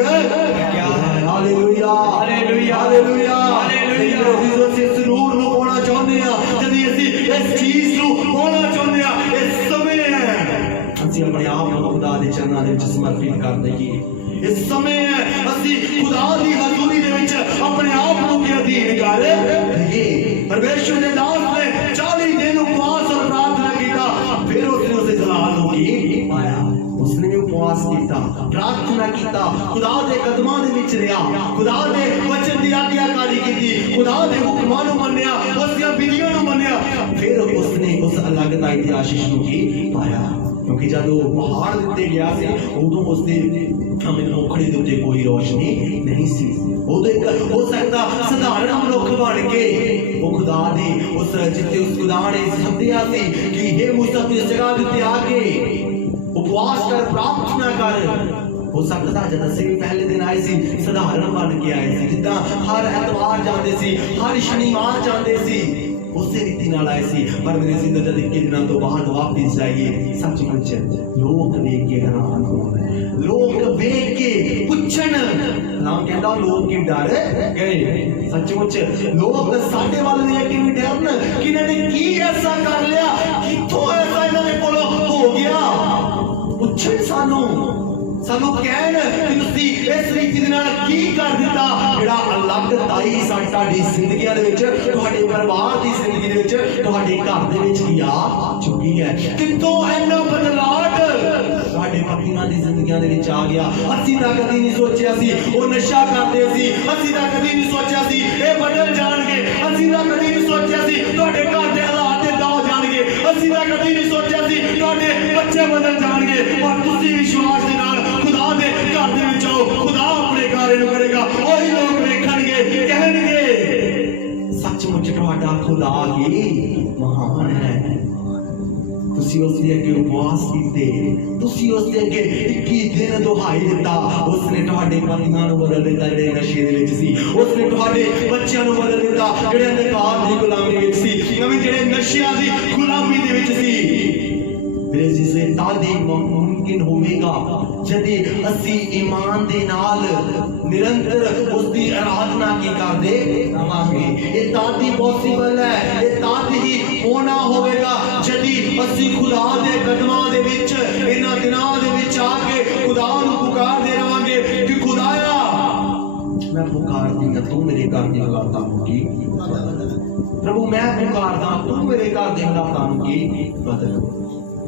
क्या है। हालेलुया हालेलुया हालेलुया हालेलुया। ਅਸੀਂ ਇਸ ਨੂਰ ਨੂੰ ਪਾਉਣਾ ਚਾਹੁੰਦੇ ਆ, ਜਦ ਅਸੀਂ ਇਸ ਚੀਜ਼ ਨੂੰ ਪਾਉਣਾ ਚਾਹੁੰਦੇ ਆ, ਇਸ ਸਮੇਂ ਹੈ ਅਸੀਂ ਆਪਣੇ ਆਪ ਨੂੰ ਖੁਦਾ ਦੇ ਚਰਨਾਂ ਦੇ ਵਿੱਚ ਸਮਰਪਿਤ ਕਰ ਦਈਏ। ਇਸ ਸਮੇਂ ਹੈ ਅਸੀਂ ਖੁਦਾ ਦੀ ਹਜ਼ੂਰੀ ਦੇ ਵਿੱਚ ਆਪਣੇ ਆਪ ਨੂੰ ਕੇ ਅਧੀਨ ਕਰ ਦਈਏ। परमेश्वर ने दास ने 40 दिन उपवास और प्रार्थना किया, फिर उसने उसे जलाल हो की पाया। उसने भी उपवास किया, प्रार्थना किया, खुदा दे कदमां दे विच रहा, खुदा दे वचन दी आज्ञाकारी कीती, खुदा दे हुक्मां नूं मन्निया, उसदियां विधियां नूं मन्निया, फिर उसने उस अलगताई दी आशीष नूं की पाया। क्योंकि जब वो पहाड़ उत्ते गया सी उदों उसदे ओखड़े दे उत्ते कोई रोशनी नहीं सी, उदों एक हो सकदा साधारण मनुख बन के वो खुदा दे उस जिते उस खुदा ने सद्दिया सी कि हे मूसा तू इस जगह दे उत्ते आके उपवास कर, प्रार्थना कर। हो सकदा जद असीं भी पहले दिन आए सी साधारण बन के आए सी, जिद्दां हर ऐतवार जांदे सी, हर शनिवार जांदे सी, उसे रीति नाल आए सी। पर मेरे सिंध जद 21 दिनों तो बाद वापस जाइए, सचमुच लोग वेख के हैरान होण, लोग वेख के पुछण, नाम कहंदा लोग की डर गए। सचमुच लोग साडे वाल देख के भी डरन कि इन्हां ने की ऐसा कर लिया, किथों ऐसा इन्हां दे कोलों हो गया। पुछण सानू कहन कि तुसी इस रीति दे नाल की कर दिता, जेड़ा अलग ताई साडी जिंदगियां दे विच, तुहाडे परिवार दी जिंदगी दे विच, तुहाडे घर दे विच की आ चुकी है। कितों इन्ना बदलाव तुहाडे पतियां दी जिंदगियां दे विच आ गया। असीं तां कदी नहीं सोचिया सी ओ नशा करदे सी, असीं तां कदी नहीं सोचिया सी ए बदल जाणगे, असीं तां कदी नहीं सोचिया सी तुहाडे घर दे हालात इदां हो जाणगे, असीं तां कदी नहीं सोचिया सी तुहाडे बच्चे बदल जाणगे। पर तुसीं विश्वास दे नाल खुदा दे घर दे विच आओ, खुदा अपने कार्य नूं करेगा, ओही लोग वेखणगे कहणगे सचमुच तुहाडा खुदा ही महान है। तुसी उसके अगे उपवास कीते, तुसी उसके अगे 21 दिन दुहाई दिता, उसने तुहाडे पतियां नूं बदल दिता जेड़े नशे दे विच सी, उसने तुहाडे बच्चों नूं बदल दिता जेड़े अंधकार दी गुलामी विच सी, नवीं जेड़े नशियां दी गुलामी दे विच सी। मेरे जिसे तादी मुमकिन होवेगा जदे असी ईमान दे नाल निरंतर उसकी आराधना की करदे रहांगे। ये तादी पॉसिबल है, ये तादी ही होना होवेगा जदी असी खुदा दे कदमां दे विच इन्हां दिनां दे विच आके खुदा नूं पुकारदे रहांगे कि खुदाया मैं पुकारदी हां, तू मेरे घर दी हालातां नूं की बदल। प्रभु मैं पुकारदा, तू मेरे घर दे हालातां नूं की बदल।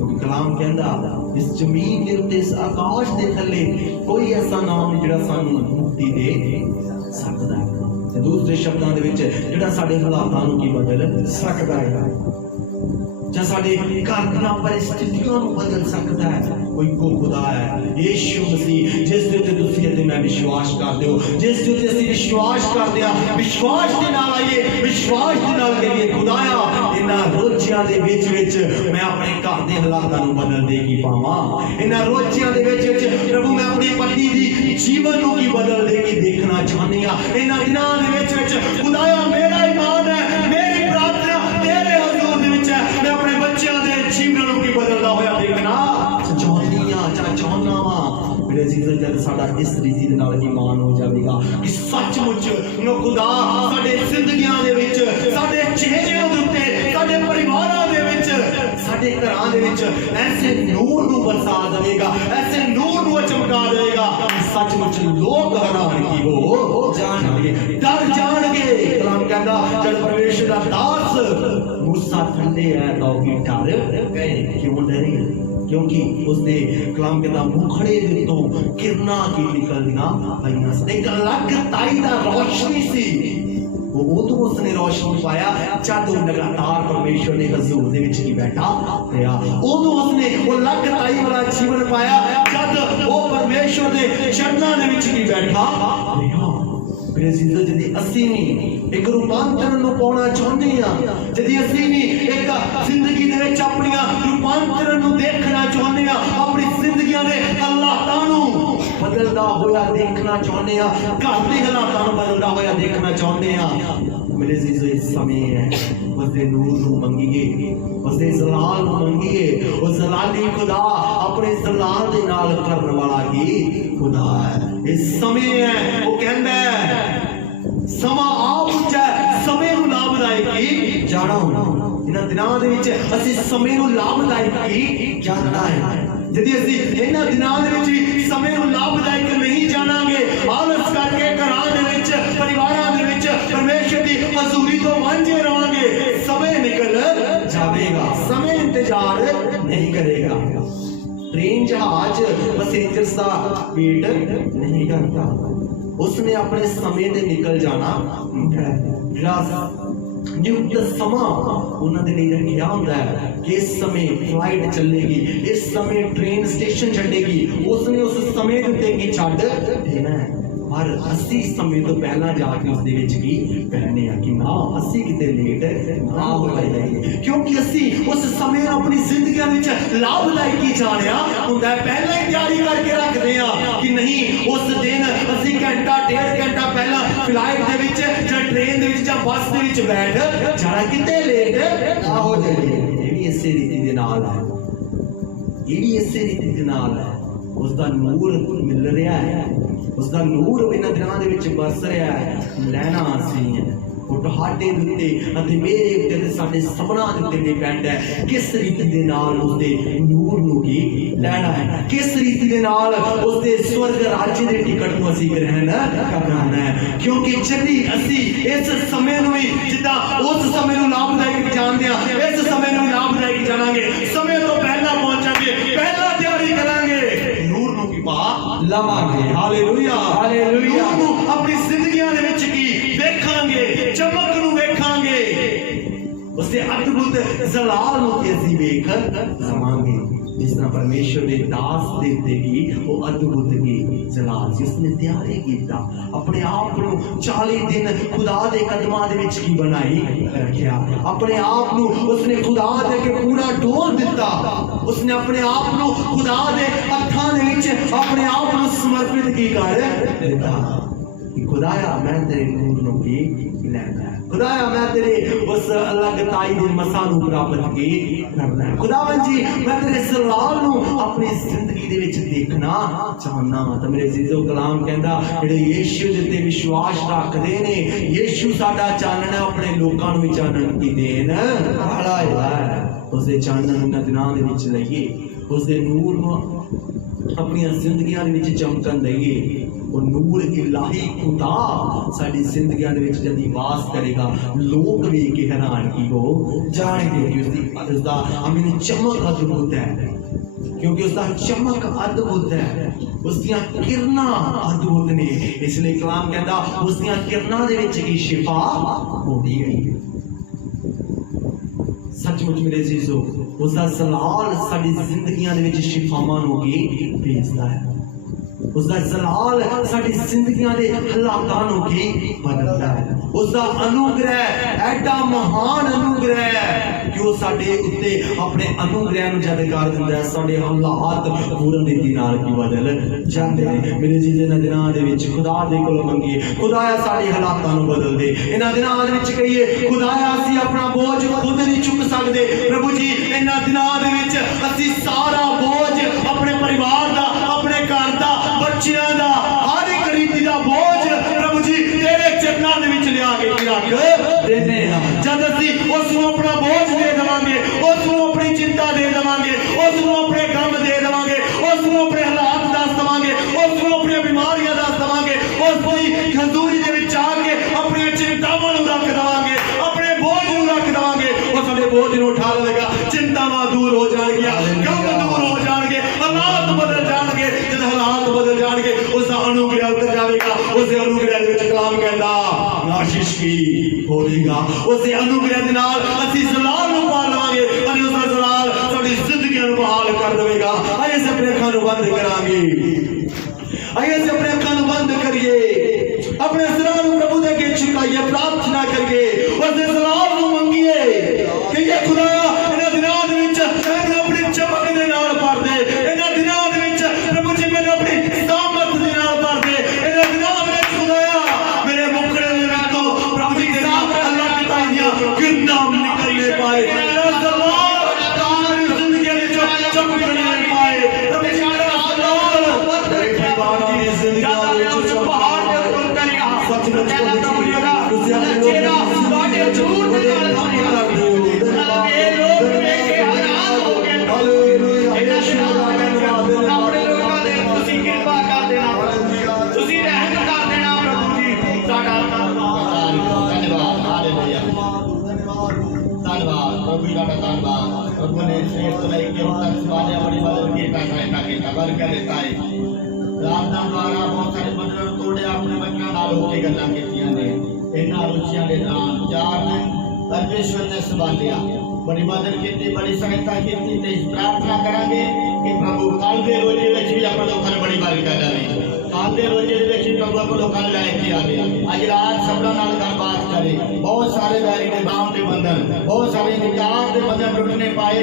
क्योंकि कलाम कहता इस जमीन के उत्ते इस आकाश के थले कोई ऐसा नाम नहीं जिहड़ा सानू मुक्ति दे सकदा है। ते दूसरे शब्दां दे विच जिहड़ा साडे हालातां नूं की बदल सकदा है ਜਾਂ ਸਾਡੇ ਘਰ ਦੀਆਂ परिस्थितियों ਨੂੰ बदल सकता है। कोई को खुदा है यीशु मसीह जिस दे उत्ते तुसीं ते मैं विश्वास करदे हो, जिस दे उत्ते असीं विश्वास करदे आ, विश्वास दे नाल आइए, विश्वास दे नाल कहिए खुदाया इन्हां रोज़ियां दे विच मैं अपने घर दे हालातां नूं बदल दे की पावां। इन्हां रोज़ियां दे विच प्रभु मैं अपनी पत्नी दी जीवन नूं की बदल दे की देखना चाहनी आ। इन्हां दिनां दे विच खुदाया मेरा ईमान है, मेरी प्रार्थना तेरे हज़ूर दे विच है, मैं अपने बच्चों के जीवन की बदलता हुआ देखना चाहना वा। मेरे अजीज़ो जब साडा इस रीति दे नाल ईमान हो जाएगा कि सचमुच नो खुदा साडे जिंदगियां दे विच, साडे चेहरिਆਂ ਦੇ ਉੱਤੇ, साडे परिवारां दे विच, साडे घरां दे विच ऐसे नूर नूं बरसा देगा, ऐसे नूर नूं चमका देगा सचमुच लोग हैरानगी हो जाणगे, डर जाणगे। कलाम कहता जब परमेश्वर दा दास मूसा ठंडे है तो भी डर गए। क्यों डरे? क्योंकि उसने कलाम कहता मुखड़े दे तो किरणा की निकलना आईना से एक अलग ताई दा रोशनी सी। वो तो उसने रोशनी पाया जब वो लगातार परमेश्वर ने हजूर दे विच की बैठा रहा। उदों उसने वो अलग ताई वाला जीवन पाया जब वो परमेश्वर दे चरणां दे विच की बैठा रहा। मेरे जिंदगी जदी असी नहीं एक रूपांतरण नूं पाउणा चाहुंदे आ, जदी असी नहीं एक जिंदगी दे विच अपनी रूपांतरण नूं देखना चाहुंदे आ, अपनी जिंदगियां दे हालातां नूं बदलदा होया देखना चाहुंदे आ, घर दे हालातां नूं बदलदा होया देखना चाहुंदे आ, मेरे जिंदगी इस समय है उसदे नूर नूं मंगीए, उसदे जलाल नूं मंगीए। उस जलाली खुदा अपने जलाल दे नाल करन वाला ही खुदा है। इस समय है वो कहंदा है समा आ पुੱਜਾ समय ਨੂੰ ਲਾਭਦਾਇਕ ਜਾਣੋ। ਇਹਨਾਂ ਦਿਨਾਂ ਦੇ ਵਿੱਚ ਅਸੀਂ ਸਮੇਂ ਨੂੰ ਲਾਭਦਾਇਕ ਜਾਣਨਾ ਹੈ। यदि ਅਸੀਂ ਇਹਨਾਂ ਦਿਨਾਂ ਦੇ ਵਿੱਚ ਵੀ ਸਮੇਂ ਨੂੰ ਲਾਭਦਾਇਕ ਨਹੀਂ ਜਾਣਾਂਗੇ, ਆਲਸ ਕਰਕੇ ਘਰਾਂ ਦੇ ਵਿੱਚ ਪਰਿਵਾਰਾਂ ਦੇ ਵਿੱਚ परमेश्वर की हजूरी तो वांझे रहोगे, समय निकल जाएगा, समय इंतजार नहीं करेगा। ट्रेन जहाज पैसेंजर्स का वेट नहीं करता, उसने अपने समय से निकल जाना है। नियुक्त समा उन्होंने नहीं रखा होता है कि इस समय फ्लाइट चलेगी, इस समय ट्रेन स्टेशन छड़ेगी, उसने उस समय की छड़ देना है। पर असी समय तो पहला जाके उसदे विच की कहने आ कि ना असी किते लेट ना हो जाइए, क्योंकि असी उस समय अपनी जिंदगी विच लाभदायक जानिया हुंदा है, पहले ही तैयारी करके रखदे आ कि नहीं उस दिन असी घंटा डेढ़ घंटा पहला फ्लाइट दे विच जां ट्रेन दे विच जां बस दे विच बैठ जाना किते लेट ना हो जाइए। ये भी इसे रीति दे नाल है, ये भी इसे रीति दे नाल है। उसका नूर मिल रहा है, उसका नूर इन्हां दिनां दे विच बरस रहा है। लैना असीं है वो तुहाडे उत्ते अते मेरे उत्ते ते साडे सबना दे उत्ते डिपेंड है किस रीति दे नाल उसदे नूर नूं की लैना है, किस रीति दे नाल उसदे स्वर्ग राज्य दे टिकट नूं असीं ग्रहण करना है। क्योंकि जदी असीं इस समय नूं भी जिद्दां उस समय नूं लाभदायक जानदे आ, इस समय नूं लाभदायक जानांगे, समय तो पहला पहुंचांगे, पहला तैयारी करांगे, नूर नूं की पा लवांगे। Hallelujah hallelujah. अपनी जिंदगियां दे विच की वेखांगे, चमक नूं वेखांगे, उसके अद्भुत जलाल नूं असीं वेख लवांगे। जिस तरह परमेश्वर ने दास देते की वो अद्भुत की जलाल सी, उसने तैयारी कीता अपने आप नूं 40 दिन खुदा दे कदमां दे विच की बनाई रखिया, अपने आप नूं उसने खुदा दे के पूरा डोल दिता, उसने अपने आप नूं खुदा दे हत्थां दे विच अपने आप नूं समर्पित की कर दिता कि खुदाया मैं तेरे नूर नूं की लैना है, खुदाया मैं तेरे उस अलग ताई दे मसा नूं प्राप्त की करना है, खुदावन जी मैं तेरे जलाल नूं अपनी जिंदगी दे विच देखना चाहना। तो मेरे अजीजो कलाम कहंदा जेड़े यीशु दे ते विश्वास रखदे ने, यीशु साडा चानण है, अपने लोकां नूं भी चानण की देन वाला है। उसदे चानण इन्हां दिनां दे विच लईए, उसदे नूर नूं अपनी जिंदगियां दे विच चमकन दईए। और नूर इलाही खुदा साडी जिंदगियां दे विच जदी वास करेगा, लोग भी के हैरानगी हो जाएंगे कि उसदा अमीन चमक अद्भुत है, क्योंकि उसका चमक अद्भुत है, उसदियां किरना अद्भुत ने। इसलिए कलाम कहता उसदियां किरना दे विच की शिफा होंदी है। सचमुच मेरे अजीजो, उसका जलाल साडी जिंदगियां दे विच शिफावां नूं भी भेजदा है। उसका जलाल साडी जिंदगियां दे हालातां नूं भी बदलदा है। उसका अनुग्रह एडा महान अनुग्रह है कि वो साडे उत्ते अपने अनुग्रह नूं जद कर दिंदा है, साडे हालात पूरन रीति नाल की बदल जांदे ने। मेरे जीजे इन्हां दिनां दे विच खुदा दे कोलों मंगीए, खुदाया साडे हालातां नूं बदल दे। इन्हां दिनां दे विच कहिए खुदाया असीं अपना बोझ खुद नहीं चुक सकदे। प्रभु जी इन्हां दिनां दे विच असीं सारा बोझ अपने परिवार दा, अपने घर दा, बच्चियां दा, हर एक रीति दा बोझ प्रभु जी तेरे चरनां दे विच लिया के रख देने हां। जद असीं उस नूं अपना बोझ दे देवांगे, उस नूं अपनी चिंता दे देवांगे, उस नूं अपने गम दे देवांगे, उस नूं अपने हालात दस देवांगे, उस नूं अपनी बीमारियां दस देवांगे, उस दी खजूरी दे विच आके अपनी चिंतावां नूं रख देवांगे, अपने बोझ नूं रख देवांगे, उस साडे बोझ नूं उठा लेगा। चिंतावां दूर हो जाणगियां, गम दूर हो जाणगे, हालात बदल जाणगे। जद हालात बदल जाणगे उसका अनुग्रह उतर जाएगा। उस अनुग्रह दे विच कलाम कहंदा आशीष की होवेगा। उस अनुग्रह दे नाल असीं जलाल नूं पा लवांगे अते उसका जलाल साडी जिंदगियां नूं बहाल कर देवेगा। आइए असीं अपने अखां नूं बंद करांगे, आइए असीं अपने अखां नूं बंद करिए, अपने सिरां नूं प्रभु दे अगे झुकाइए, प्रार्थना करिए, उसदे जलाल नूं मंगीए कि ये खुदाया इन्हां दिनां दे विच मैनूं अपनी चमक दे नाल भर दे। इन्हां दिनां दे विच प्रभु जी मैनूं अपनी सामर्थ दे नाल भर दे। इन्हां दिनां दे विच खुदाया मेरे मुखड़े दे विचों प्रभु जी दे अल्लाह की ताईयां किरनां निकलने पाए, तेरा जलाल मेरी जिंदगी दे विच चमकने पाए। प्रभु जी मेरा जलाल तेरे परिवार दी जिंदगी दे विच पहाड़ दे उपर करेगा। सचमुच प्रभु जी तुसीं चेहरा तुहाडे जरूर दे नाल भरेगा। ये लोग वेख के हैरान हो गए। हालेलुया। इन्हां दिनां दे विच अपने लोकां दे तुसीं किरपा कर देना, तुसीं रहम कर देना प्रभु जी। साडा धन्यवाद। हालेलुया। धन्यवाद प्रभु जी, साडा धन्यवाद। प्रभु ने शेर तो लेके उन तक सवालिया बड़ी मदद की सहायता की खबर कर देता है। प्रार्थना द्वारा बहुत सारे बंधन तोड़े, अपने बच्चों नाल होके गल्लां कीतियां ने। इन्हां रुचियां दे दौरान 4 दिन परमेश्वर ने सवालिया बड़ी मदद की, बड़ी सहायता की। ते प्रार्थना करांगे कि प्रभु कल दे रोजे विच भी अपने लोकां नूं बड़ी बरकत देवे। कल दे रोजे दे विच प्रभु अपने लोकां नूं लैके आवे। अज रात सबना नाल गलबात करे। बहुत सारे वैरी दे नाम दे बंधन, बहुत सारे निकाह दे बंधन टुटने पाए।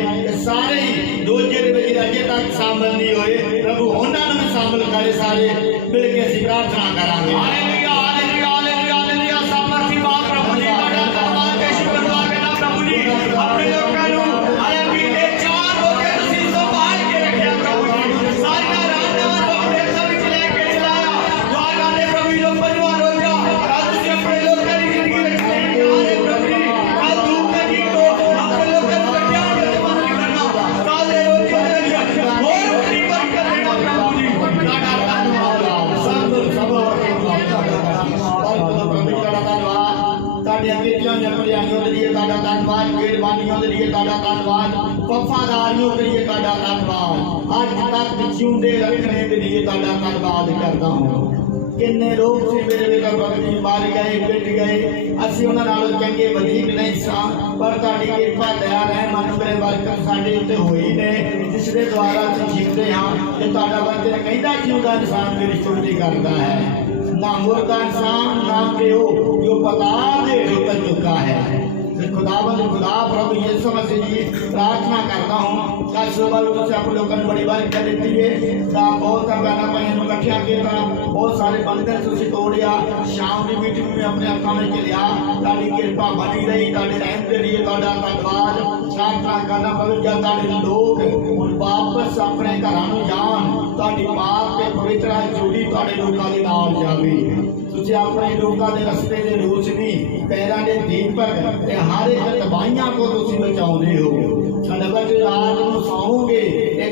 सारे ही रोजे दे विच अजे तक शामिल नहीं होए, प्रभु उन्हां नूं भी शामिल करे। सारे मिल के असीं प्रार्थना करांगे। हालेलुया, हालेलुया, हालेलुया, हालेलुया। सामर्थी बाप प्रभु जी तुहाडा धन्यवाद ते शुक्रगुजार करना प्रभु जी। अपने लोकां नूं हालेलुया दे 4 रोजे तुसीं संभाल के रखिया प्रभु जी। सारियां रातां अपने हत्थां विच लैके चलाया। दुआ करदे प्रभु जी लोग 5वां रोजा कल तुसीं अपने लोकां दी जिंदगी विच आए प्रभु जी। कल धूप दे गीतो अपने लोकां नूं कट्टिया ते बंद नहीं करना। कल दे रोजे दे विच होर बड़ी बरकत देना प्रभु जी। साडा धन्यवाद। वफादारियों के लिए ताड़ा धन्यवाद। आज तक जिंदे रखने के लिए ताड़ा धन्यवाद करता हूँ। किन्ने लोग सी मेरे बेटा प्रभु जी मार गए, पिट गए, असीं उन्हां नालों चंगे वधीक नहीं सां, पर तुहाडी किरपा दया रहमत मेरे बरकत साडे उत्ते होई ने, जिस दे द्वारा असीं जींदे हां। ते तुहाडा वचन कहंदा जिउंदा इंसान मेरी स्तुति करदा है। ना मुर्दा इंसान ना प्यो जो पताल दे उतर चुका है। खुदावंद खुदा प्रभु यीशु मसीह जी प्रार्थना करता हूँ कल सुबह तुझे अपने लोगों ने बड़ी बरकत देती है। बहुत गाना पैन इकट्ठिया किया, बहुत सारे बंधन तुझे तोड़िया। शाम की मीटिंग में अपने हथों में लिया, ताड़ी कृपा बनी रही, ताड़े रहम के लिए ताड़ा धन्यवाद। प्रार्थना करना पवेगा ताड़े लोग हुण वापस अपने घरों जान, ताड़ी पाप के पवित्र जोड़ी ताड़े लोगों के नाल जावे। तुझे अपने लोगों के रस्ते के रोशनी, पैरों के दीपक, हर एक तबाहियां को तुम बचाते हो। रात को सौोगे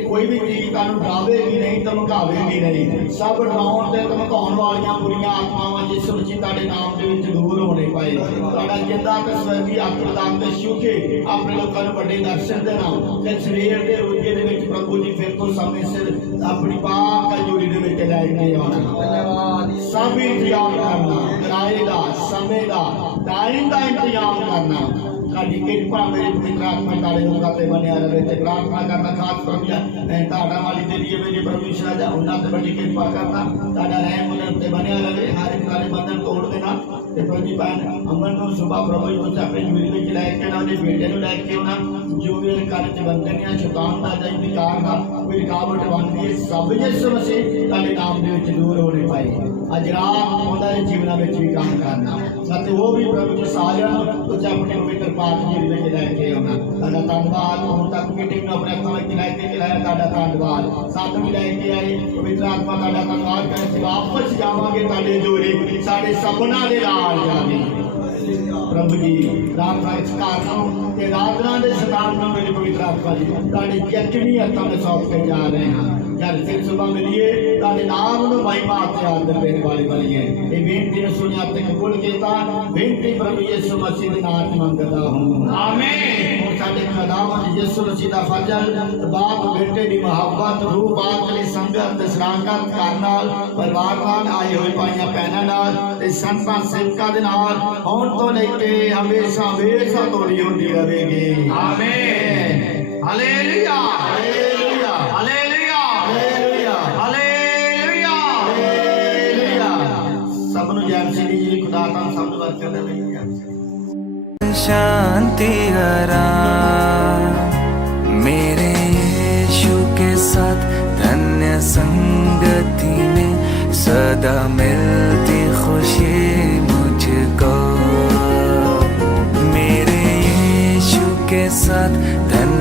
कोई भी चीज तुहानू डावेगी नहीं, ਧਮਕਾਵੇਗੀ ਨਹੀਂ। ਸਭ ਡਰਾਉਣ ਤੇ ਧਮਕਾਉਣ ਵਾਲੀਆਂ ਬੁਰੀਆਂ ਆਤਮਾਵਾਂ ਯਿਸੂ ਮਸੀਹ ਤੁਹਾਡੇ ਨਾਮ ਦੇ ਵਿੱਚ ਦੂਰ ਹੋਣੇ ਪਾਏ। ਤੁਹਾਡਾ ਜਿੰਦਾ ਤੇ ਸਵਰਗੀ ਆਤਮਦਾਨ ਤੇ ਸ਼ੁਕੇ ਆਪਣੇ ਲੋਕਾਂ ਨੂੰ ਵੱਡੇ ਦਰਸ਼ਨ ਦੇਣਾ ਤੇ ਸਵੇਰ ਦੇ ਰੋਜ਼ੇ ਦੇ ਵਿੱਚ ਪ੍ਰਭੂ ਜੀ ਫਿਰ ਤੋਂ ਸਮੇਂ ਸਿਰ ਆਪਣੀ ਪਾਕ ਹਜ਼ੂਰੀ ਦੇ ਵਿੱਚ ਲੈ ਕੇ ਆਉਣਾ। ਧੰਨਵਾਦ। ਸਭ ਇੰਤਜ਼ਾਮ ਕਰਨਾ, ਕਿਰਾਏ ਦਾ, ਸਮੇਂ ਦਾ, ਟਾਈਮ ਦਾ ਇੰਤਜ਼ਾਮ ਕਰਨਾ। ਸਾਡੀ ਕਿਰਪਾ ਮੇਰੇ ਪਵਿੱਤਰ ਆਤਮਾ ਤੁਹਾਡੇ ਲੋਕਾਂ ਤੇ ਬਣਿਆ ਰਹੇ ਤੇ ਪ੍ਰਾਰਥਨਾ ਕਰਨਾ ਖਾਸ ਪ੍ਰਭੂ ਤੁਹਾਡਾ ਵਾਲੀ ਦੇ ਲਈ ਮੇਰੇ ਪਰਮੇਸ਼ਰ ਦਾ ਉਹਨਾਂ ਤੇ ਵੱਡੀ ਕਿਰਪਾ ਕਰਨਾ। ਤੁਹਾਡਾ ਰਹਿਮ ਉਹਨਾਂ ਤੇ ਬਣਿਆ ਰਹੇ। ਹਰ ਇੱਕ ਵਾਲੇ ਬੰਧਨ ਤੋੜ ਦੇਣਾ ਤੇ ਪ੍ਰਭੂ ਭੈਣ ਅਮਨ ਨੂੰ ਸੁਭਾ ਪ੍ਰਭੂ ਜੀ ਨੂੰ ਆਪਣੇ ਜੀਵਨ ਵਿੱਚ ਲੈ ਕੇ ਨਾ ਉਹਦੇ ਬੇਟੇ ਨੂੰ ਲੈ ਕੇ ਉਹਨਾਂ ਜੋ ਵੀ ਘਰ ਚ ਬੰਦੇ ਨੇ ਸ਼ੈਤਾਨ ਦਾ ਜਾਂ ਵਿਕਾਰ ਦਾ ਕੋਈ ਰੁਕਾਵਟ ਬਣਦੀ ਹੈ ਸਭ ਯਿਸੂ ਮਸੀਹ ਤੁਹਾਡੇ ਨਾਮ ਦੇ ਵਿੱਚ ਦੂਰ ਹੋਣੇ ਪਾਏ। ਅੱਜ ਰਾਤ ਉਹਨਾਂ ਦੇ ਜੀਵਨਾਂ ਵਿੱਚ ਵੀ ਕੰਮ ਕਰਨਾ ਅਤੇ ਉਹ ਵੀ ਪ੍ਰਭੂ ਜੀ ਸਾਰਿਆਂ ਨੂੰ ਤੁਸੀਂ ਆਪਣੇ ਪਵਿੱਤਰ ਪਾਕ ਜੀ ਵਿੱਚ ਲੈ ਕੇ ਆਉਣਾ। ਤੁਹਾਡਾ ਧੰਨਵਾਦ। ਹੁਣ ਤੱਕ ਮੀਟਿੰਗ ਨੂੰ ਆਪਣੇ ਹੱਥਾਂ ਵਿੱਚ ਲੈ ਕੇ ਚਲਾਇਆ ਤੁਹਾਡਾ ਧੰਨਵਾਦ। ਸਾਨੂੰ ਵੀ ਲੈ ਕੇ ਆਏ ਪਵਿੱਤਰ ਆਤਮਾ ਤੁਹਾਡਾ ਧੰਨਵਾਦ ਕਰਕੇ ਵਾਪਸ ਜਾਵਾਂਗੇ ਤੁਹਾਡੇ ਜੋੜੇ ਸਾਡੇ ਸਭਨਾਂ ਦੇ ਨਾਲ ਜਾਵੇ। ਪ੍ਰਭੂ ਜੀ ਰਾਤ ਰਾਤ ਕਾਰਨ ਤੇ ਰਾਤ ਰਾਤ ਦੇ ਸਤਾਨ ਨੂੰ ਮੇਰੇ ਪਵਿੱਤਰ ਆਤਮਾ ਜੀ ਤੁਹਾਡੇ ਜੱਚਣੀ ਹੱਥਾਂ ਵਿੱਚ ਸੌਂਪ ਕੇ ਜਾ ਰਹੇ ਹਾਂ। ਜਦ ਫਿਰ ਸੁਬਹ ਮਿਲੀਏ ਤੁਹਾਡੇ ਨਾਮ ਨੂੰ ਮਹਿਮਾ ਤੇ ਆਦਰ ਦੇਣ ਵਾਲੀ ਬਣੀਏ। ਇਹ ਬੇਨਤੀ ਨੂੰ ਸੁਣਿਆ ਤੇ ਕਬੂਲ ਕੀਤਾ। ਬੇਨਤੀ ਪ੍ਰਭੂ ਯਿਸੂ ਮਸੀਹ ਦੇ ਨਾਮ ਚ ਮੰਗਦਾ ਹਾਂ ਆਮੀਨ। ਹੁਣ ਸਾਡੇ ਖੁਦਾਵੰਦ ਯਿਸੂ ਮਸੀਹ ਦਾ ਫਜ਼ਲ ਬਾਪ ਬੇਟੇ ਦੀ ਮੁਹੱਬਤ ਰੂਹ ਬਾਤ ਦੀ ਸੰਗਤ ਤੇ ਸ਼ਰਾਕਤ ਕਰਨ ਨਾਲ ਪਰਿਵਾਰ ਨਾਲ ਆਏ ਹੋਏ ਭਾਈਆਂ ਭੈਣਾਂ ਨਾਲ ਤੇ ਸੰਤਾਂ ਸੇਵਕਾਂ ਦੇ ਨਾਲ ਹੁਣ ਤੋਂ ਲੈ ਕੇ ਹਮੇਸ਼ਾ ਹਮੇਸ਼ਾ ਤੋੜੀ ਹੁੰਦੀ ਰਹੇਗੀ ਆਮੀਨ। Hallelujah hallelujah hallelujah hallelujah hallelujah. ਸਭ ਨੂੰ ਜੈ ਮਸੀਹ ਜੀ। ਖੁਦਾ ਤਾਂ ਸਭ ਨੂੰ ਵਰਤ ਕਰਦੇ ਨੇ। शांति मेरे यीशु के साथ धन्य संगति में सदा मिलती खुशी मुझको। मेरे यीशु के साथ धन्य